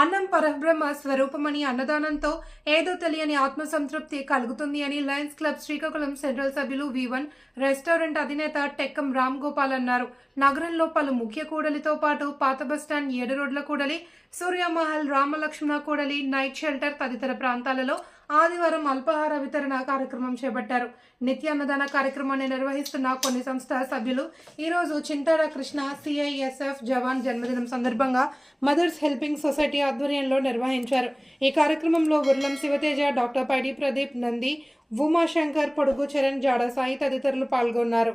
అన్నం పరబ్రహ్మ స్వరూపమని అన్నదానంతో ఏదో తెలియని ఆత్మసంతృప్తి కలుగుతుంది అని లయన్స్ క్లబ్ శ్రీకాకుళం సెంట్రల్ సభ్యులు V1 రెస్టారెంట్ అధినేత టెక్కం రామ్ గోపాల్ అన్నారు. నగరంలో పలు ముఖ్య కూడలితో పాటు పాత బస్టాండ్, 7 రోడ్ల కూడలి, సూర్యమహల్, రామలక్ష్మణ కూడలి, నైట్ షెల్టర్ తదితర ప్రాంతాలలో ఆదివారం అల్పాహార వితరణ కార్యక్రమం చేపట్టారు. నిత్య అన్నదాన కార్యక్రమాన్ని నిర్వహిస్తున్న కొన్ని సంస్థ సభ్యులు ఈరోజు చింతాడ కృష్ణ CISF జవాన్ జన్మదినం సందర్భంగా మదర్స్ హెల్పింగ్ సొసైటీ ఆధ్వర్యంలో నిర్వహించారు. ఈ కార్యక్రమంలో ఉర్లం శివతేజ, డాక్టర్ పైడి ప్రదీప్, నంది, ఉమాశంకర్, పొడుగు చరణ్, జాడ సాయి తదితరులు పాల్గొన్నారు.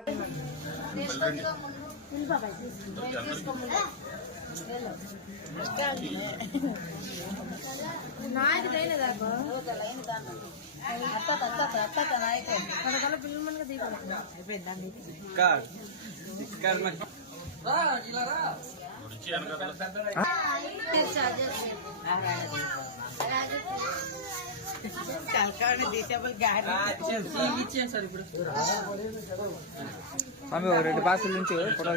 రెండు బాసుల నుంచి ఫోటో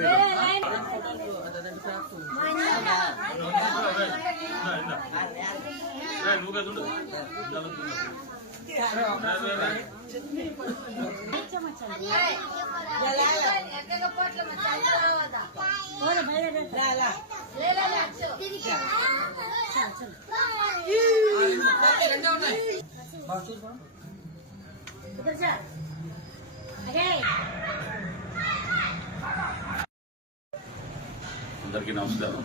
అందరికీ నమస్కారం.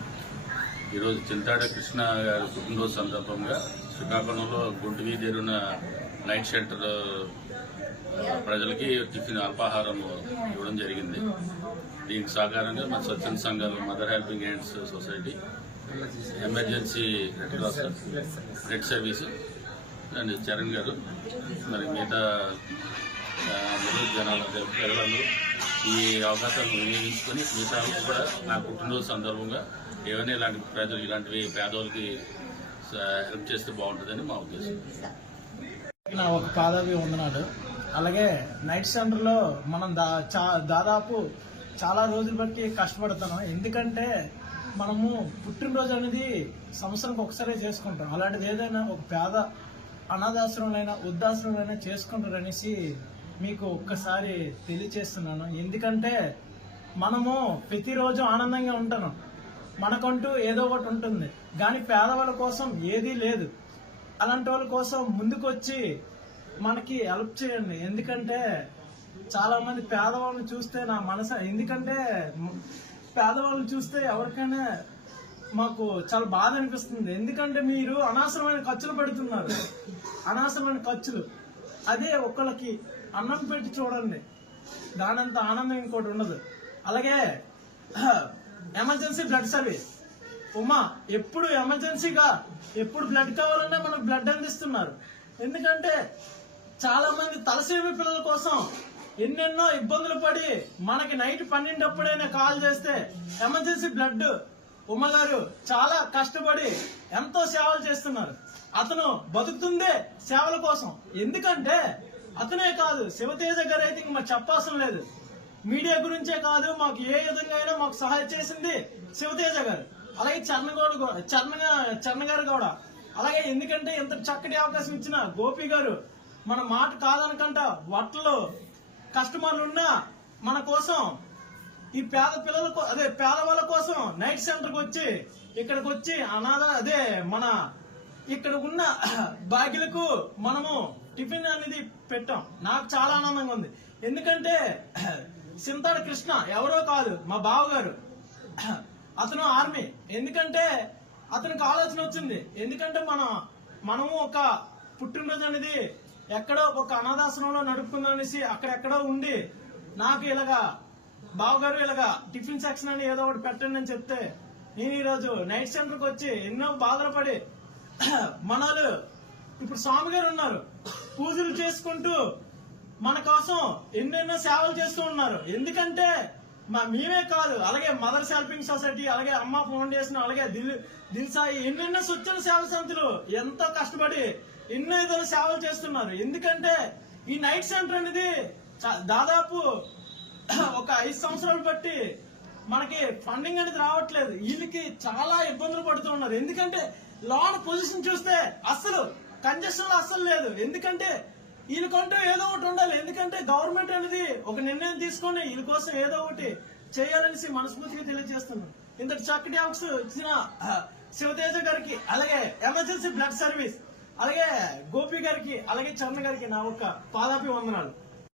ఈరోజు చింతాడ కృష్ణ గారి పుట్టినరోజు సందర్భంగా శ్రీకాకుళంలో గుంటు వీధిరున్న నైట్ షెల్టర్ ప్రజలకి టిఫిన్ అల్పాహారం ఇవ్వడం జరిగింది. దీనికి సహకారంగా మన స్వచ్ఛంద సంఘాలు, mother helping hands society, emergency red cross, blood service and Charan గారు, మరి మిగతా జనాలు ప్రజలందరూ ఈ అవకాశాలను వినియోగించుకొని మిగతా కూడా నా పుట్టినరోజు సందర్భంగా ఏమైనా ఇలాంటి ప్రజలు, ఇలాంటివి పేదవాళ్ళకి హెల్ప్ చేస్తే బాగుంటుందని మా ఉద్దేశం. నా ఒక పాదాభి వందనాలు. అలాగే నైట్ సెంటర్లో మనం దాదాపు చాలా రోజులు బట్టి కష్టపడుతున్నాం. ఎందుకంటే మనము పుట్టినరోజు అనేది సంవత్సరానికి ఒకసారి చేసుకుంటాం. అలాంటిది ఏదైనా ఒక పేద అనాథాశ్రమంలో, వృద్ధాశ్రమంలో చేసుకుంటారనేసి మీకు ఒక్కసారి తెలియచేస్తున్నాను. ఎందుకంటే మనము ప్రతిరోజు ఆనందంగా ఉంటాను, మనకంటూ ఏదో ఒకటి ఉంటుంది, కానీ పేదవాళ్ళ కోసం ఏదీ లేదు. అలాంటి వాళ్ళ కోసం ముందుకు వచ్చి మనకి హెల్ప్ చేయండి. ఎందుకంటే చాలా మంది పేదవాళ్ళని చూస్తే నా మనసు, ఎందుకంటే పేదవాళ్ళని చూస్తే ఎవరికైనా మాకు చాలా బాధ అనిపిస్తుంది. ఎందుకంటే మీరు అనవసరమైన ఖర్చులు పెడుతున్నారు, అనవసరమైన ఖర్చులు. అదే ఒక్కళ్ళకి అన్నం పెట్టి చూడండి, దానంత ఆనందం ఇంకోటి ఉండదు. అలాగే ఎమర్జెన్సీ బ్లడ్ సర్వీస్ ఉమా ఎప్పుడు ఎమర్జెన్సీగా ఎప్పుడు బ్లడ్ కావాలన్నా మనకు బ్లడ్ అందిస్తున్నారు. ఎందుకంటే చాలా మంది తలసేమి పిల్లల కోసం ఎన్నెన్నో ఇబ్బందులు పడి మనకి నైట్ 12 అప్పుడైనా కాల్ చేస్తే ఎమర్జెన్సీ బ్లడ్ ఉమ్మ గారు చాలా కష్టపడి ఎంతో సేవలు చేస్తున్నారు. అతను బతుకుతుందే సేవల కోసం. ఎందుకంటే అతనే కాదు, శివతేజ గారు అయితే మాకు చెప్పాల్సిన లేదు. మీడియా గురించే కాదు, మాకు ఏ విధంగా అయినా మాకు సహాయం చేసింది శివతేజ గారు. అలాగే చరణ్ గారు కూడా. అలాగే ఎందుకంటే ఇంత చక్కటి అవకాశం ఇచ్చిన గోపి గారు, మన మాట కాదనకంట వట్టలు కస్టమర్లు ఉన్నా మన కోసం, ఈ పేద పిల్లల అదే పేదవాళ్ళ కోసం నైట్ సెంటర్కి వచ్చి ఇక్కడికి వచ్చి మన ఇక్కడ ఉన్న బాగ్యులకు మనము టిఫిన్ అనేది పెట్టాం. నాకు చాలా ఆనందంగా ఉంది. ఎందుకంటే చింతాడ కృష్ణ ఎవరో కాదు, మా బావగారు. అతను ఆర్మీ. ఎందుకంటే అతనికి ఆలోచన వచ్చింది. ఎందుకంటే మనము ఒక పుట్టినరోజు అనేది ఎక్కడో ఒక అనాథాశ్రమంలో నడుపుకుందాం అనేసి అక్కడెక్కడో ఉండి నాకు ఇలాగా బావగారు ఇలాగా టిఫిన్ సెక్షన్ అని ఏదో ఒకటి పెట్టండి అని చెప్తే నేను ఈరోజు నైట్ సెంటర్కి వచ్చి ఎన్నో బాధలు పడి మనలు ఇప్పుడు స్వామి గారు ఉన్నారు, పూజలు చేసుకుంటూ మన కోసం ఎన్నెన్నో సేవలు చేస్తూ ఉన్నారు. ఎందుకంటే మేమే కాదు, అలాగే మదర్స్ హెల్పింగ్ సొసైటీ, అలాగే అమ్మ ఫౌండేషన్, అలాగే దిల్ సాయి, ఎన్నెన్నో స్వచ్ఛంద సేవల సంస్థలు ఎంతో కష్టపడి ఎన్నో విధాలు సేవలు చేస్తున్నారు. ఎందుకంటే ఈ నైట్ సెంటర్ అనేది దాదాపు ఒక 5 సంవత్సరాలు బట్టి మనకి ఫండింగ్ అనేది రావట్లేదు. వీళ్ళకి చాలా ఇబ్బందులు పడుతూ ఉన్నారు. ఎందుకంటే లోన్ పొజిషన్ చూస్తే అసలు కంజెషన్ లో అస్సలు లేదు. ఎందుకంటే వీళ్ళకంటూ ఏదో ఒకటి ఉండాలి. ఎందుకంటే గవర్నమెంట్ అనేది ఒక నిర్ణయం తీసుకొని వీళ్ళ కోసం ఏదో ఒకటి చేయాలనేసి మనస్ఫూర్తిగా తెలియజేస్తున్నాం. ఇంతటి చక్కటి అవకాశం ఇచ్చిన శివతేజ గారికి, అలాగే ఎమర్జెన్సీ బ్లడ్ సర్వీస్, అలాగే గోపి గారికి, అలాగే చరణ్ గారికి నా ఒక పాదాభి వందనాలు.